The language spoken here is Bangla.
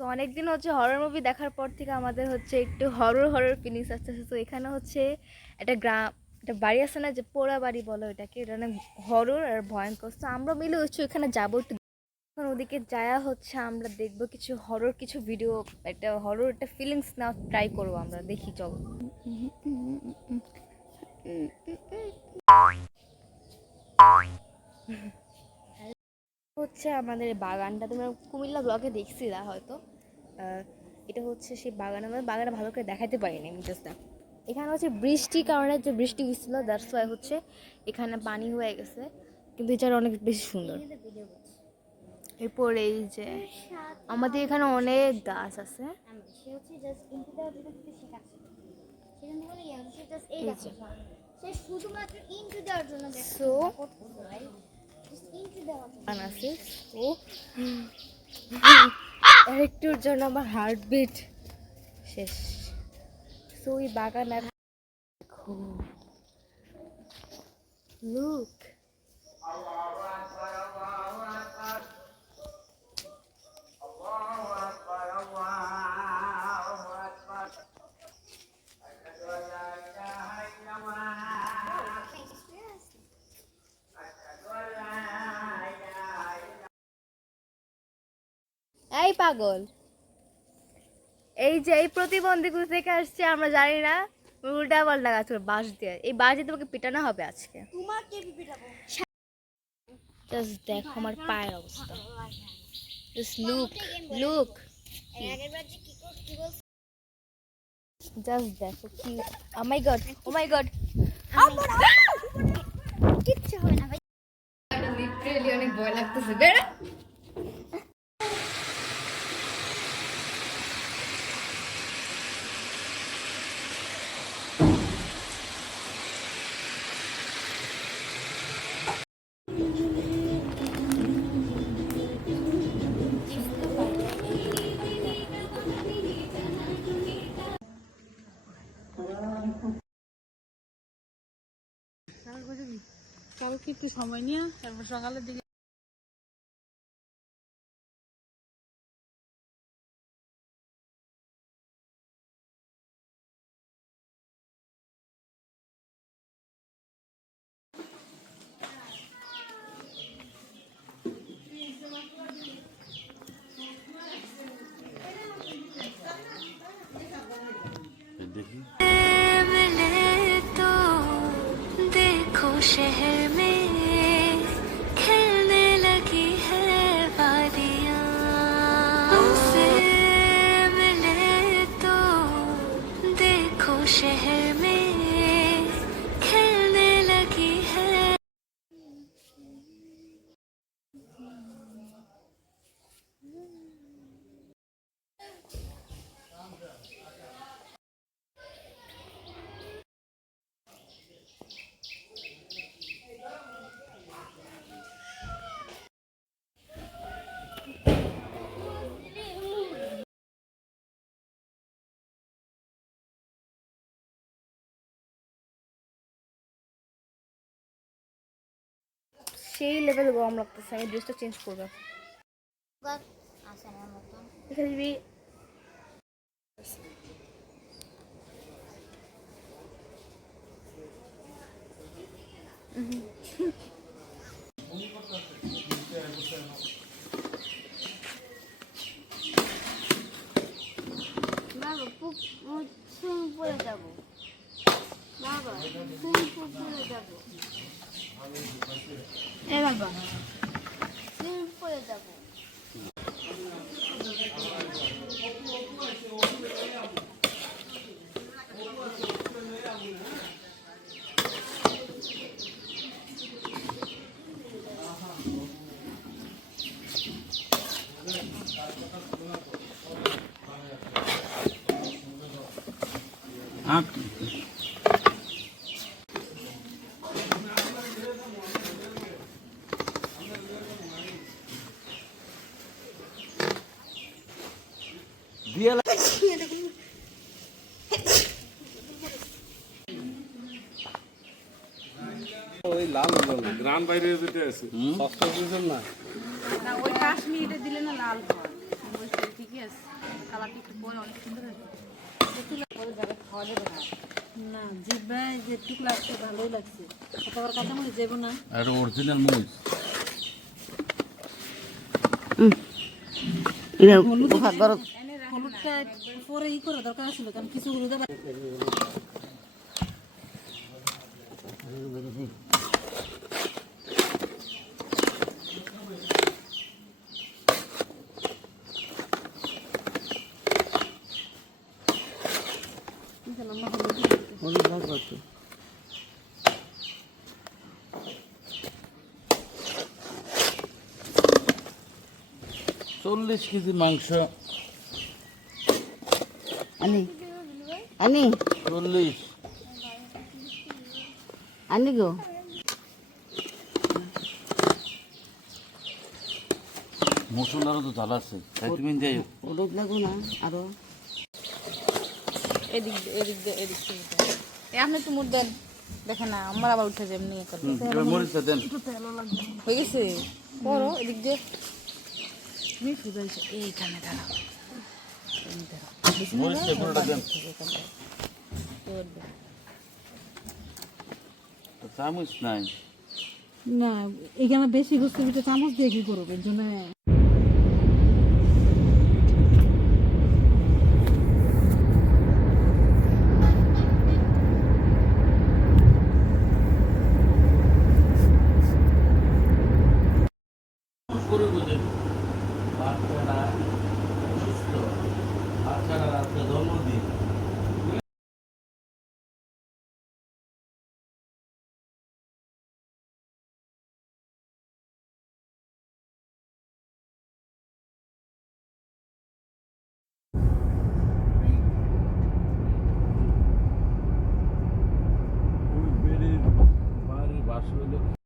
তো অনেকদিন হচ্ছে হরর মুভি দেখার পর থেকে আমাদের হচ্ছে একটু হরর ফিলিংস আসতেছে। তো এখানে হচ্ছে একটা গ্রাম, একটা বাড়ি আছে না, যে পোড়া বাড়ি বলে ওটাকে, এটা অনেক হরর আর ভয়ঙ্কর। তো আমরা মিলে হচ্ছে ওইখানে যাবো একটু। এখন ওদিকে যাওয়া হচ্ছে, আমরা দেখবো কিছু হরর কিছু ভিডিও, একটা হরর একটা ফিলিংস নেওয়া ট্রাই করবো আমরা। দেখি চলো। হচ্ছে আমাদের বাগানটা, তোমরা কুমিল্লা ব্লগে দেখছিলা হয়তো। এটা হচ্ছে সেই বাগান, আমরা বাগানে ভালো করে দেখাতে পারিনি আমি, জাস্ট দেখো। এখানে হচ্ছে বৃষ্টির কারণে, যে বৃষ্টি হয়েছিল দ্যাটস ওয়াই হচ্ছে এখানে পানি হয়ে গেছে, কিন্তু এটা অনেক বেশি সুন্দর। এরপর এই যে আমাদের এখানে অনেক গাছ আছে। একটুর জন্য আমার হার্টবিট শেষ। সো ওই বাগান আর লুক, এই পাগল, এই যে এই প্রতিবন্ধী কোথা থেকে আসছে আমরা জানি না, উল্টা পাল্টা গাছ, বাঁশ দিয়ে, এই বাঁশ দিয়ে তোমাকে পিটানো হবে আজকে। জাস্ট দেখো আমার পায়ের অবস্থা, জাস্ট লুক লুক, জাস্ট দেখো কি, ও মাই গড, ও মাই গড, কিচ্ছু হবে না ভাই, লিটারালি অনেক ভয় লাগতেছে। বেড়া কালকে একটু সময় নিয়ে তারপর সকালের দিকে शहर में खेलने लगी है वादियाँ, उनसे मिले तो देखो शहर में खेलने लगी है। সেই লেভেল গরম লাগতেছে, আমি ড্রেসটা চেঞ্জ করবো। এখানে দিবি বাবা ফুল পরে যাবো, বাবা ফুল পরে যাবো, এই বাবা ফুল পরে যাবো। ওই লাল হলো না গ্রাম বাইরে যেতে আছে ষষ্ঠ বুঝছেন না না ওই কাশ্মীরিটা দিলে না লাল হয় ওইটা ঠিকই আছে কালারটা একটু পরে অনেক সুন্দর হবে খাওয়া যাবে না না জিব্বা যে ঠিক লাগছে ভালোই লাগছে কতবার কাঁচামরিচ যাবো না আর অরিজিনাল মরিচ হলুদটা পরে ই করা দরকার ছিল কারণ কিছু হলুদ আবার হলুদ ভাগ করতে 40 কেজি মাংস Ani. Ani. 40 Ani go. মশলারও তো ঝাল আছে তাই তুমি যাই হোক। হলুদ লাগো না আরো এদিক এদিক আপনি তো মুখ দেন দেখে না আমার আবার উঠে যেমনি এবার মরিচটা দেন হয়ে গেছে করো এদিক দিয়ে তুমি ফুটাইছো এইখানে দাঁড়াও মরিচটা পুরোটা দেন তো চামচ নাই না এখানে বেশি গুছতে বিটা চামচ দিয়ে কি করবে এর জন্য করে বুঝেন বাচ্চারা সুস্থ বাচ্চারা রাত্রে জন্মদিন ওই বেড়ের বাড়ির বাসা হলো